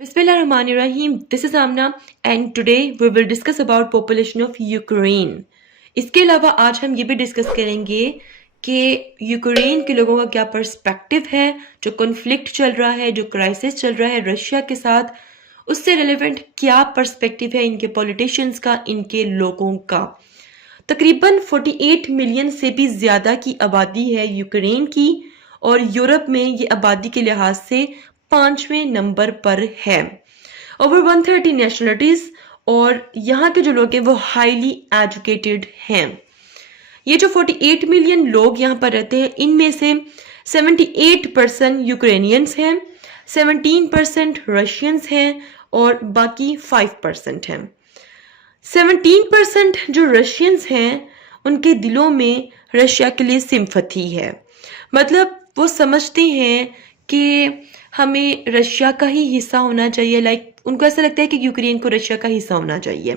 Bismillahirrahmanirrahim. This is Amna and today we will discuss about population of Ukraine. इसके अलावा आज हम ये भी डिस्कस करेंगे कि यूक्रेन के लोगों का क्या पर्सपेक्टिव है, जो कॉन्फ्लिक्ट चल रहा है, जो क्राइसिस चल रहा है रशिया के साथ, उससे रिलेवेंट क्या पर्सपेक्टिव है इनके पॉलिटिशियंस का, इनके लोगों का। तकरीबन 48 मिलियन से भी ज़्यादा की आबादी है यूक्रेन की और यूरोप में ये आबादी के लिहाज से 5वें नंबर पर है। ओवर 130 नेशनलिटीज और यहाँ के जो लोग हैं वो हाईली एजुकेटेड हैं। ये जो 48 मिलियन लोग यहाँ पर रहते हैं इनमें से 78% यूक्रेनियंस हैं, 17% रशियंस हैं और बाकी 5% हैं। 17% जो रशियंस हैं उनके दिलों में रशिया के लिए सिंपैथी है, मतलब वो समझते हैं कि हमें रशिया का ही हिस्सा होना चाहिए। उनको ऐसा लगता है कि यूक्रेन को रशिया का हिस्सा होना चाहिए।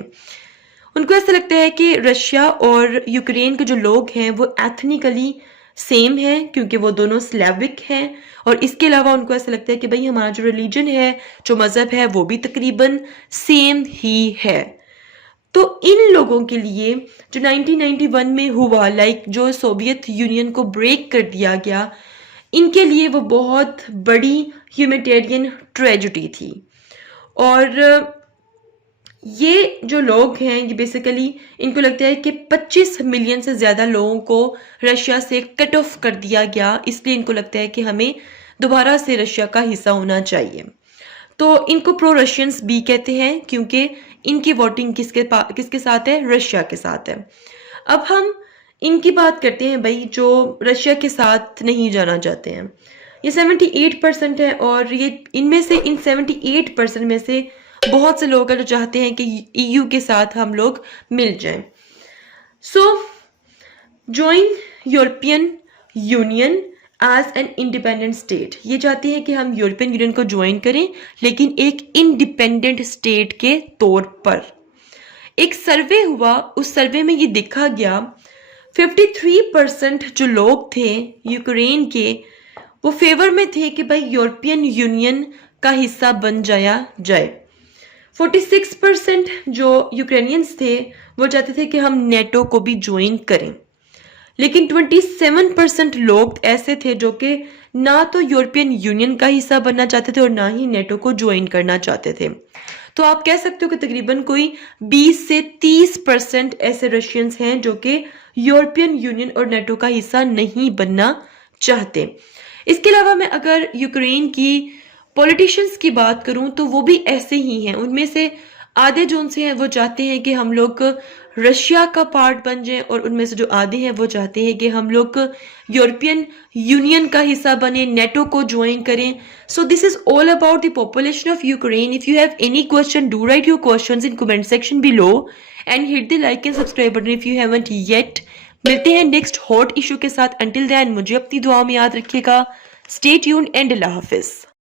उनको ऐसा लगता है कि रशिया और यूक्रेन के जो लोग हैं वो एथनिकली सेम हैं क्योंकि वो दोनों स्लेविक हैं और इसके अलावा उनको ऐसा लगता है कि भाई हमारा जो रिलीजन है, जो मज़हब है वो भी तकरीबन सेम ही है। तो इन लोगों के लिए जो 1991 में हुआ, जो सोवियत यूनियन को ब्रेक कर दिया गया, इनके लिए वो बहुत बड़ी ह्यूमैनिटेरियन ट्रेजेडी थी। और ये जो लोग हैं ये बेसिकली इनको लगता है कि 25 मिलियन से ज़्यादा लोगों को रशिया से कट ऑफ कर दिया गया, इसलिए इनको लगता है कि हमें दोबारा से रशिया का हिस्सा होना चाहिए। तो इनको प्रो रशियंस भी कहते हैं क्योंकि इनकी वोटिंग किसके साथ है? रशिया के साथ है। अब हम इनकी बात करते हैं भाई जो रशिया के साथ नहीं जाना चाहते हैं। ये 78% है और ये इनमें से इन 78% में से बहुत से लोग हैं जो चाहते हैं कि ईयू के साथ हम लोग मिल जाएं। So join European Union as an independent state. ये चाहते हैं कि हम यूरोपियन यूनियन को ज्वाइन करें लेकिन एक इंडिपेंडेंट स्टेट के तौर पर। एक सर्वे हुआ, उस सर्वे में ये देखा गया 53% जो लोग थे यूक्रेन के वो फेवर में थे कि भाई यूरोपियन यूनियन का हिस्सा बन जाए। 46% जो यूक्रेनियंस थे वो चाहते थे कि हम नेटो को भी ज्वाइन करें, लेकिन 27% लोग ऐसे थे जो कि ना तो यूरोपियन यूनियन का हिस्सा बनना चाहते थे और ना ही नेटो को ज्वाइन करना चाहते थे। तो आप कह सकते हो कि तकरीबन कोई 20 से 30% ऐसे रशियंस हैं जो कि यूरोपियन यूनियन और नेटो का हिस्सा नहीं बनना चाहते। इसके अलावा मैं अगर यूक्रेन की पॉलिटिशियंस की बात करूं तो वो भी ऐसे ही हैं। उनमें से आधे जो उनसे हैं वो चाहते हैं कि हम लोग रशिया का पार्ट बन जाएं और उनमें से जो आधे हैं वो चाहते हैं कि हम लोग यूरोपियन यूनियन का हिस्सा बने, नेटो को ज्वाइन करें। So this is all about the population of Ukraine. If you have any question, do right your questions in comment section below and hit the like and subscribe button if you haven't yet. मिलते हैं next hot issue के साथ। Until then मुझे अपनी दुआ में याद रखिएगा। Stay tuned and Allah Hafiz.